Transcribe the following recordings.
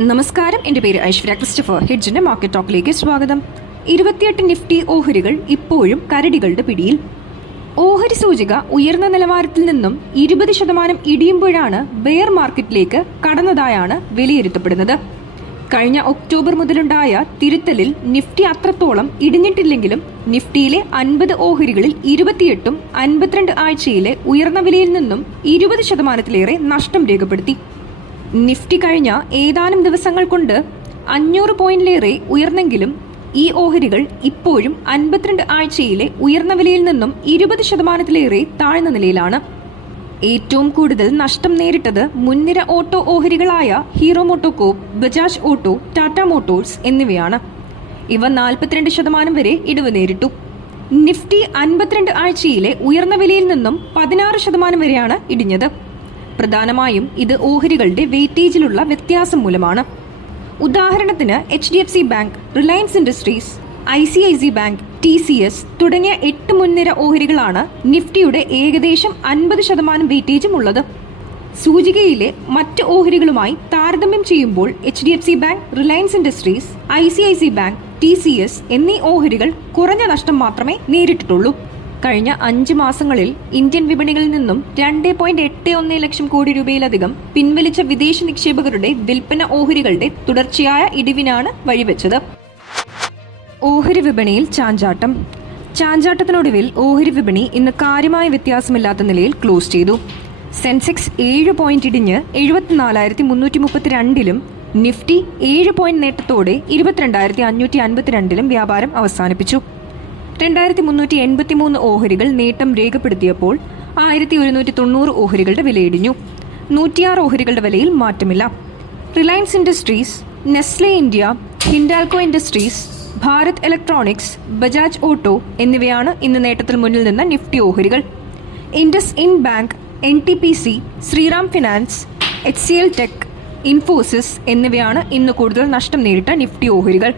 നമസ്കാരം. എന്റെ പേര് ഐശ്വര്യ. ക്രിസ്റ്റഫർ ഹെഡ്ജിന്റെ മാർക്കറ്റ് ടോക്കിലേക്ക് സ്വാഗതം. ഇരുപത്തിയെട്ട് നിഫ്റ്റി ഓഹരികൾ ഇപ്പോഴും കരടികളുടെ പിടിയിൽ. ഓഹരി സൂചിക ഉയർന്ന നിലവാരത്തിൽ നിന്നും ഇരുപത് ശതമാനം ഇടിയുമ്പോഴാണ് ബെയർ മാർക്കറ്റിലേക്ക് കടന്നതായാണ് വിലയിരുത്തപ്പെടുന്നത്. കഴിഞ്ഞ ഒക്ടോബർ മുതലുണ്ടായ തിരുത്തലിൽ നിഫ്റ്റി അത്രത്തോളം ഇടിഞ്ഞിട്ടില്ലെങ്കിലും നിഫ്റ്റിയിലെ അൻപത് ഓഹരികളിൽ ഇരുപത്തിയെട്ടും അൻപത്തിരണ്ട് ആഴ്ചയിലെ ഉയർന്ന വിലയിൽ നിന്നും ഇരുപത് ശതമാനത്തിലേറെ നഷ്ടം രേഖപ്പെടുത്തി. നിഫ്റ്റി കഴിഞ്ഞ ഏതാനും ദിവസങ്ങൾ കൊണ്ട് അഞ്ഞൂറ് പോയിന്റിലേറെ ഉയർന്നെങ്കിലും ഈ ഓഹരികൾ ഇപ്പോഴും അൻപത്തിരണ്ട് ആഴ്ചയിലെ ഉയർന്ന വിലയിൽ നിന്നും ഇരുപത് ശതമാനത്തിലേറെ താഴ്ന്ന നിലയിലാണ്. ഏറ്റവും കൂടുതൽ നഷ്ടം നേരിട്ടത് മുൻനിര auto ഓഹരികളായ Hero MotoCorp Bajaj Auto Tata Motors എന്നിവയാണ്. ഇവ നാൽപ്പത്തിരണ്ട് ശതമാനം വരെ ഇടിവ് നേരിട്ടു. നിഫ്റ്റി അൻപത്തിരണ്ട് ആഴ്ചയിലെ ഉയർന്ന വിലയിൽ നിന്നും പതിനാറ് ശതമാനം വരെയാണ് ഇടിഞ്ഞത്. പ്രധാനമായും ഇത് ഓഹരികളുടെ വെയിറ്റേജിലുള്ള വ്യത്യാസം മൂലമാണ്. ഉദാഹരണത്തിന് H D F C bank Reliance Industries I C I C bank T C S തുടങ്ങിയ എട്ട് മുൻനിര ഓഹരികളാണ് നിഫ്റ്റിയുടെ ഏകദേശം അൻപത് ശതമാനം വെയിറ്റേജും ഉള്ളത്. സൂചികയിലെ മറ്റ് ഓഹരികളുമായി താരതമ്യം ചെയ്യുമ്പോൾ H D F C bank Reliance Industries I C I C bank T C S എന്നീ ഓഹരികൾ കുറഞ്ഞ നഷ്ടം മാത്രമേ നേരിട്ടിട്ടുള്ളൂ. കഴിഞ്ഞ അഞ്ച് മാസങ്ങളിൽ ഇന്ത്യൻ വിപണികളിൽ നിന്നും രണ്ട് പോയിന്റ് എട്ട് ഒന്ന് ലക്ഷം കോടി രൂപയിലധികം പിൻവലിച്ച വിദേശ നിക്ഷേപകരുടെ വിൽപ്പന ഓഹരികളുടെ തുടർച്ചയായ ഇടിവിനാണ് വഴിവെച്ചത്. ഓഹരി വിപണിയിൽ ചാഞ്ചാട്ടം. ചാഞ്ചാട്ടത്തിനൊടുവിൽ ഓഹരി വിപണി ഇന്ന് കാര്യമായ വ്യത്യാസമില്ലാത്ത നിലയിൽ ക്ലോസ് ചെയ്തു. സെൻസെക്സ് ഏഴ് പോയിന്റ് ഇടിഞ്ഞ് എഴുപത്തിനാലായിരത്തി മുന്നൂറ്റി മുപ്പത്തിരണ്ടിലും നിഫ്റ്റി ഏഴ് പോയിന്റ് നേട്ടത്തോടെ ഇരുപത്തിരണ്ടായിരത്തി അഞ്ഞൂറ്റി അൻപത്തിരണ്ടിലും വ്യാപാരം അവസാനിപ്പിച്ചു. രണ്ടായിരത്തി മുന്നൂറ്റി എൺപത്തി മൂന്ന് ഓഹരികൾ നേട്ടം രേഖപ്പെടുത്തിയപ്പോൾ ആയിരത്തി ഒരുന്നൂറ്റി തൊണ്ണൂറ് ഓഹരികളുടെ വിലയിടിഞ്ഞു. നൂറ്റിയാറ് ഓഹരികളുടെ വിലയിൽ മാറ്റമില്ല. Reliance Industries Nestle India Hindalco Industries Bharat Electronics Bajaj Auto എന്നിവയാണ് ഇന്ന് നേട്ടത്തിൽ മുന്നിൽ നിന്ന നിഫ്റ്റി ഓഹരികൾ. IndusInd bank N T P C Shriram Finance H C L tech Infosys എന്നിവയാണ് ഇന്ന് കൂടുതൽ നഷ്ടം നേരിട്ട നിഫ്റ്റി ഓഹരികൾ.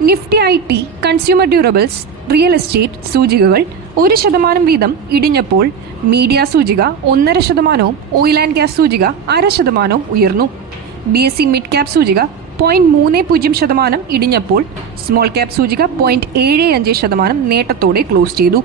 Nifty I T consumer durables real estate സൂചികകൾ ഒരു ശതമാനം വീതം ഇടിഞ്ഞപ്പോൾ മീഡിയ സൂചിക ഒന്നര ശതമാനവും ഓയിൽ ആൻഡ് ഗ്യാസ് സൂചിക അര ശതമാനവും ഉയർന്നു. B S C mid cap സൂചിക പോയിന്റ് മൂന്ന് പൂജ്യം ശതമാനം ഇടിഞ്ഞപ്പോൾ സ്മോൾ ക്യാപ് സൂചിക പോയിന്റ് ഏഴ് അഞ്ച് ശതമാനം നേട്ടത്തോടെ ക്ലോസ് ചെയ്തു.